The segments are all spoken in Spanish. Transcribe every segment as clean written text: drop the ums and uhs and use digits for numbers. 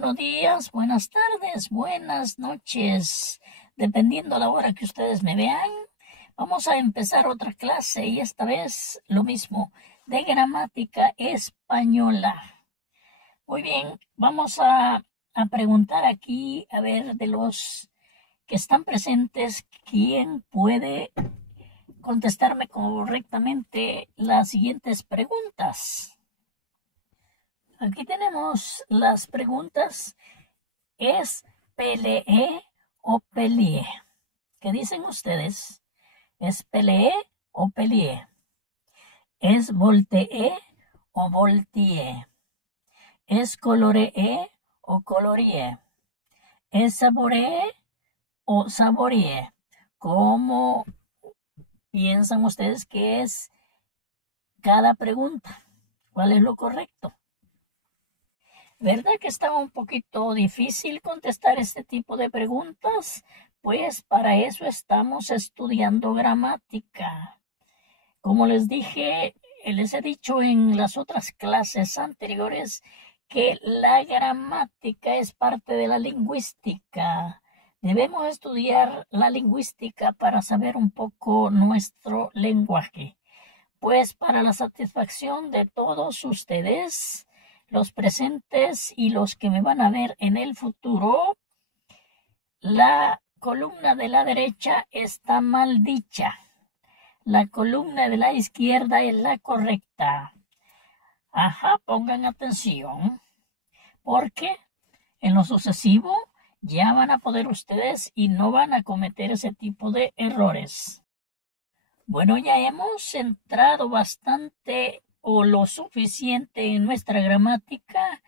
buenos días, buenas tardes, buenas noches, dependiendo la hora que ustedes me vean. Vamos a empezar otra clase y esta vez lo mismo, de gramática española. Muy bien, vamos a preguntar aquí, a ver, de los que están presentes, ¿quién puede contestarme correctamente las siguientes preguntas? Aquí tenemos las preguntas. ¿Es peleé o peleé? ¿Qué dicen ustedes? ¿Es peleé o peleé? ¿Es volteé o volteé? ¿Es coloreé o coloreé? ¿Es saboreé o saboreé? ¿Cómo piensan ustedes que es cada pregunta? ¿Cuál es lo correcto? ¿Verdad que estaba un poquito difícil contestar este tipo de preguntas? Pues para eso estamos estudiando gramática. Como les dije, les he dicho en las otras clases anteriores que la gramática es parte de la lingüística. Debemos estudiar la lingüística para saber un poco nuestro lenguaje. Pues para la satisfacción de todos ustedes, los presentes y los que me van a ver en el futuro, la columna de la derecha está mal dicha. La columna de la izquierda es la correcta. Ajá, pongan atención, porque en lo sucesivo ya van a poder ustedes y no van a cometer ese tipo de errores. Bueno, ya hemos entrado bastante o lo suficiente en nuestra gramática,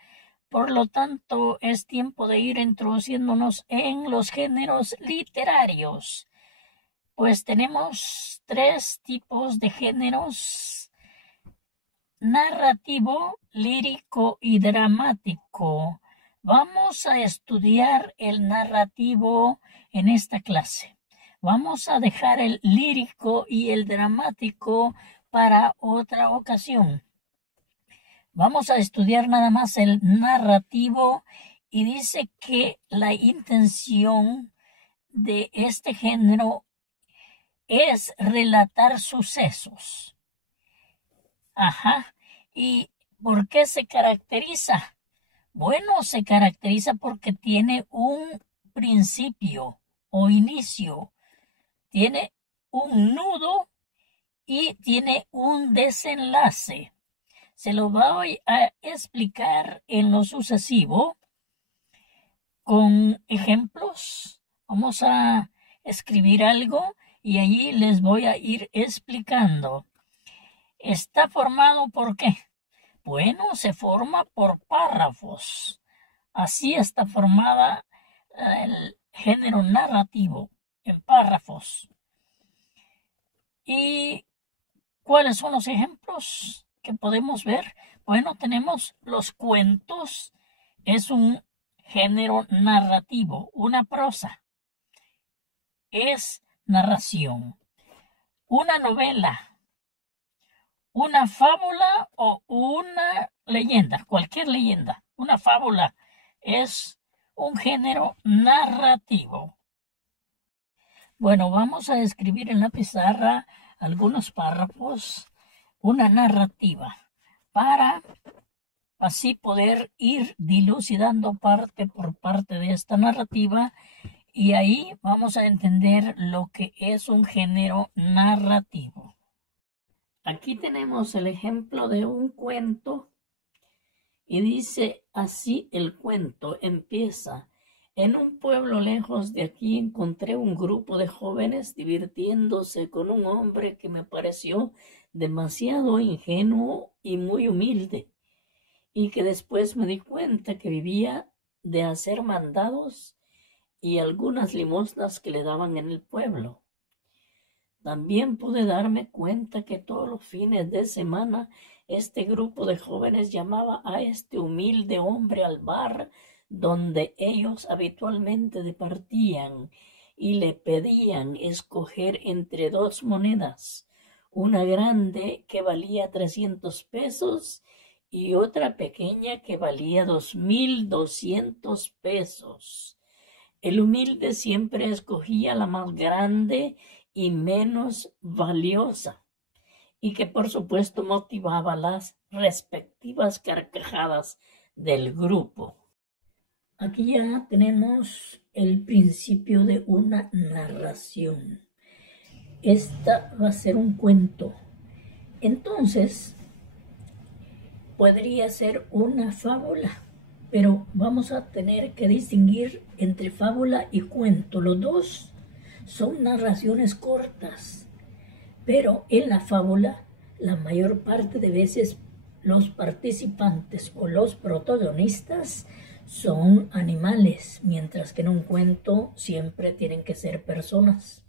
por lo tanto es tiempo de ir introduciéndonos en los géneros literarios. Pues tenemos 3 tipos de géneros: narrativo, lírico y dramático. Vamos a estudiar el narrativo en esta clase. Vamos a dejar el lírico y el dramático para otra ocasión. Vamos a estudiar nada más el narrativo y dice que la intención de este género es relatar sucesos. Ajá. ¿Y por qué se caracteriza? Bueno, se caracteriza porque tiene un principio o inicio, tiene un nudo y tiene un desenlace. Se lo voy a explicar en lo sucesivo con ejemplos. Vamos a escribir algo y allí les voy a ir explicando. ¿Está formado por qué? Bueno, se forma por párrafos. Así está formada el género narrativo, en párrafos. ¿Y cuáles son los ejemplos que podemos ver? Bueno, tenemos los cuentos. Es un género narrativo, una prosa. Es narración. Una novela, una fábula o una leyenda, cualquier leyenda. Una fábula es un género narrativo. Bueno, vamos a escribir en la pizarra algunos párrafos, una narrativa, para así poder ir dilucidando parte por parte de esta narrativa, y ahí vamos a entender lo que es un género narrativo. Aquí tenemos el ejemplo de un cuento y dice así el cuento. Empieza: en un pueblo lejos de aquí encontré un grupo de jóvenes divirtiéndose con un hombre que me pareció demasiado ingenuo y muy humilde, y que después me di cuenta que vivía de hacer mandados y algunas limosnas que le daban en el pueblo. También pude darme cuenta que todos los fines de semana este grupo de jóvenes llamaba a este humilde hombre al bar donde ellos habitualmente departían, y le pedían escoger entre 2 monedas, una grande que valía 300 pesos y otra pequeña que valía 2.200 pesos. El humilde siempre escogía la más grande y menos valiosa, y que por supuesto motivaba las respectivas carcajadas del grupo. Aquí ya tenemos el principio de una narración. Esta va a ser un cuento. Entonces, podría ser una fábula, pero vamos a tener que distinguir entre fábula y cuento. Los dos son narraciones cortas, pero en la fábula, la mayor parte de veces los participantes o los protagonistas son animales, mientras que en un cuento siempre tienen que ser personas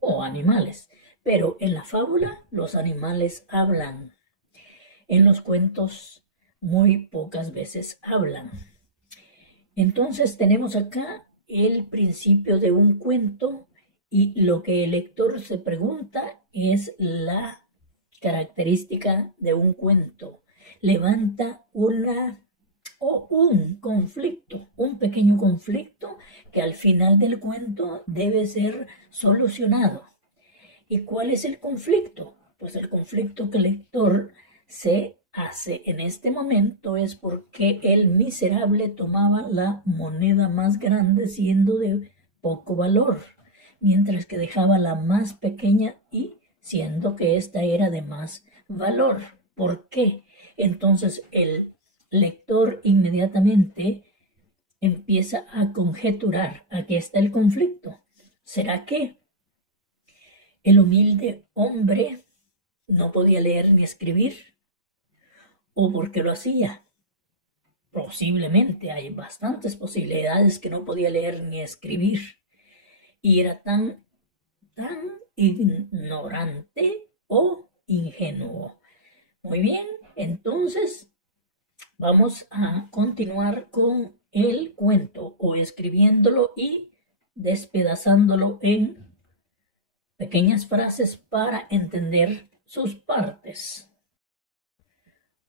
o animales. Pero en la fábula los animales hablan. En los cuentos muy pocas veces hablan. Entonces tenemos acá el principio de un cuento y lo que el lector se pregunta es la característica de un cuento. Levanta un conflicto, un pequeño conflicto que al final del cuento debe ser solucionado. ¿Y cuál es el conflicto? Pues el conflicto que el lector se hace en este momento es porque el miserable tomaba la moneda más grande siendo de poco valor, mientras que dejaba la más pequeña y siendo que esta era de más valor. ¿Por qué? Entonces el lector inmediatamente empieza a conjeturar. Aquí está el conflicto. ¿Será que el humilde hombre no podía leer ni escribir? ¿O porque lo hacía? Posiblemente hay bastantes posibilidades que no podía leer ni escribir. Y era tan ignorante o ingenuo. Muy bien, entonces vamos a continuar con el cuento o escribiéndolo y despedazándolo en pequeñas frases para entender sus partes.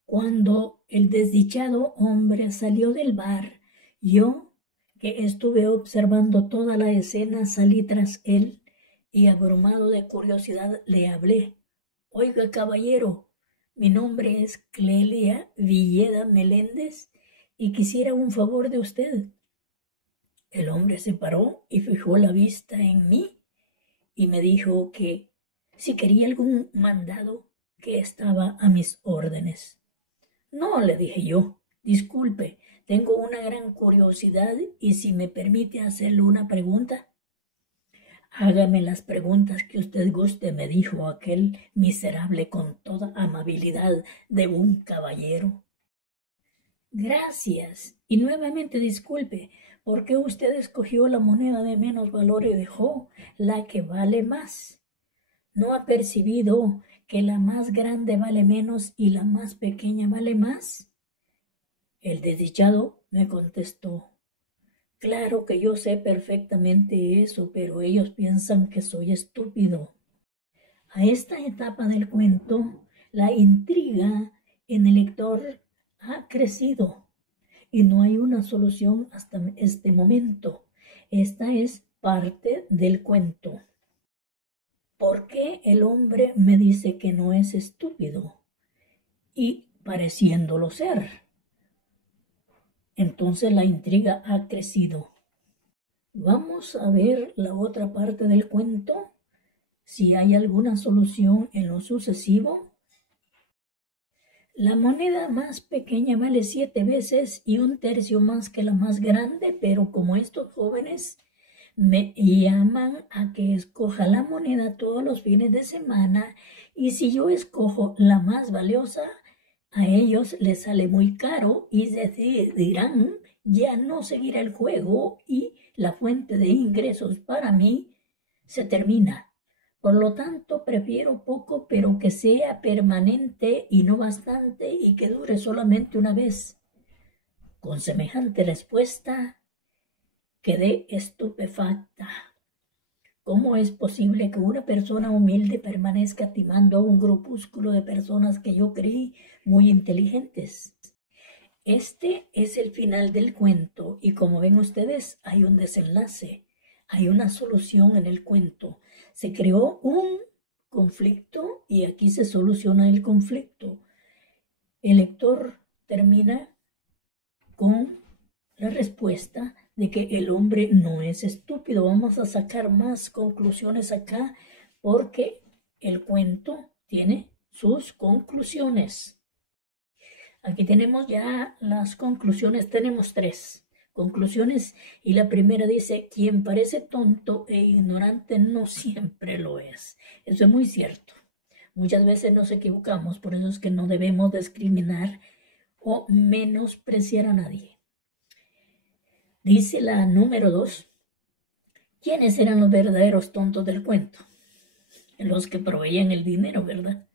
Cuando el desdichado hombre salió del bar, yo, que estuve observando toda la escena, salí tras él y abrumado de curiosidad le hablé. Oiga, caballero, mi nombre es Clelia Villeda Meléndez y quisiera un favor de usted. El hombre se paró y fijó la vista en mí y me dijo que si quería algún mandado, que estaba a mis órdenes. No, le dije yo, disculpe, tengo una gran curiosidad y si me permite hacerle una pregunta. Hágame las preguntas que usted guste, me dijo aquel miserable con toda amabilidad de un caballero. Gracias. Y nuevamente disculpe, ¿por qué usted escogió la moneda de menos valor y dejó la que vale más? ¿No ha percibido que la más grande vale menos y la más pequeña vale más? El desdichado me contestó. Claro que yo sé perfectamente eso, pero ellos piensan que soy estúpido. A esta etapa del cuento, la intriga en el lector ha crecido y no hay una solución hasta este momento. Esta es parte del cuento. ¿Por qué el hombre me dice que no es estúpido? Y pareciéndolo ser. Entonces la intriga ha crecido. Vamos a ver la otra parte del cuento, si hay alguna solución en lo sucesivo. La moneda más pequeña vale 7 veces y 1/3 más que la más grande, pero como estos jóvenes me llaman a que escoja la moneda todos los fines de semana y si yo escojo la más valiosa, a ellos les sale muy caro y decidirán ya no seguir el juego y la fuente de ingresos para mí se termina. Por lo tanto, prefiero poco, pero que sea permanente y no bastante y que dure solamente una vez. Con semejante respuesta, quedé estupefacta. ¿Cómo es posible que una persona humilde permanezca timando a un grupúsculo de personas que yo creí muy inteligentes? Este es el final del cuento y como ven ustedes hay un desenlace, hay una solución en el cuento. Se creó un conflicto y aquí se soluciona el conflicto. El lector termina con la respuesta de que el hombre no es estúpido. Vamos a sacar más conclusiones acá porque el cuento tiene sus conclusiones. Aquí tenemos ya las conclusiones, tenemos 3 conclusiones y la primera dice, quien parece tonto e ignorante no siempre lo es. Eso es muy cierto. Muchas veces nos equivocamos, por eso es que no debemos discriminar o menospreciar a nadie. Dice la número 2, ¿quiénes eran los verdaderos tontos del cuento? Los que proveían el dinero, ¿verdad?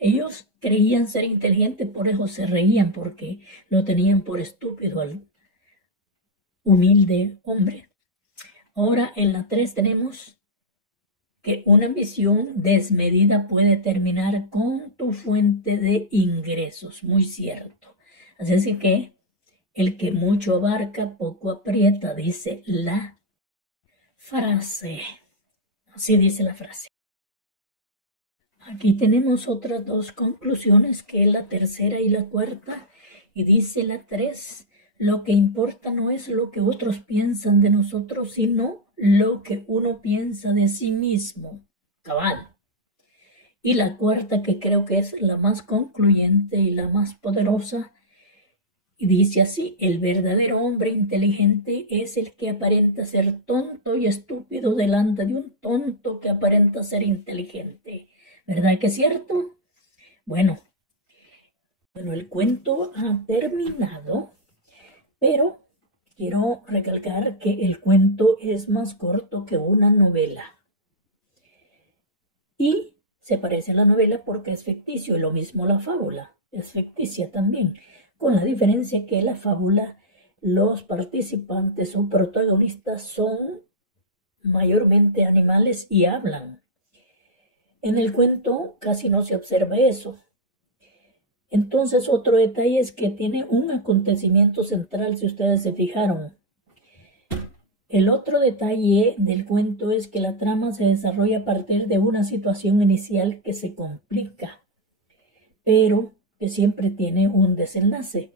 Ellos creían ser inteligentes, por eso se reían, porque lo tenían por estúpido al humilde hombre. Ahora en la 3 tenemos que una ambición desmedida puede terminar con tu fuente de ingresos. Muy cierto. Así que el que mucho abarca, poco aprieta, dice la frase. Así dice la frase. Aquí tenemos otras 2 conclusiones, que es la tercera y la cuarta, y dice la 3, lo que importa no es lo que otros piensan de nosotros, sino lo que uno piensa de sí mismo. Cabal. Y la cuarta, que creo que es la más concluyente y la más poderosa, y dice así, el verdadero hombre inteligente es el que aparenta ser tonto y estúpido delante de un tonto que aparenta ser inteligente. ¿Verdad que es cierto? Bueno, el cuento ha terminado, pero quiero recalcar que el cuento es más corto que una novela. Y se parece a la novela porque es ficticio, y lo mismo la fábula, es ficticia también, con la diferencia que la fábula, los participantes o protagonistas son mayormente animales y hablan. En el cuento casi no se observa eso. Entonces otro detalle es que tiene un acontecimiento central, si ustedes se fijaron. El otro detalle del cuento es que la trama se desarrolla a partir de una situación inicial que se complica, pero que siempre tiene un desenlace,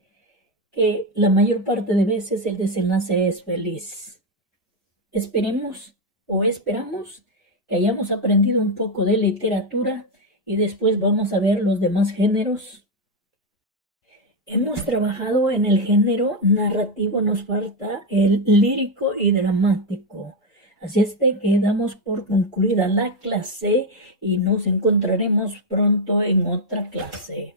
que la mayor parte de veces el desenlace es feliz. Esperemos o esperamos que hayamos aprendido un poco de literatura y después vamos a ver los demás géneros. Hemos trabajado en el género narrativo, nos falta el lírico y dramático. Así es que damos por concluida la clase y nos encontraremos pronto en otra clase.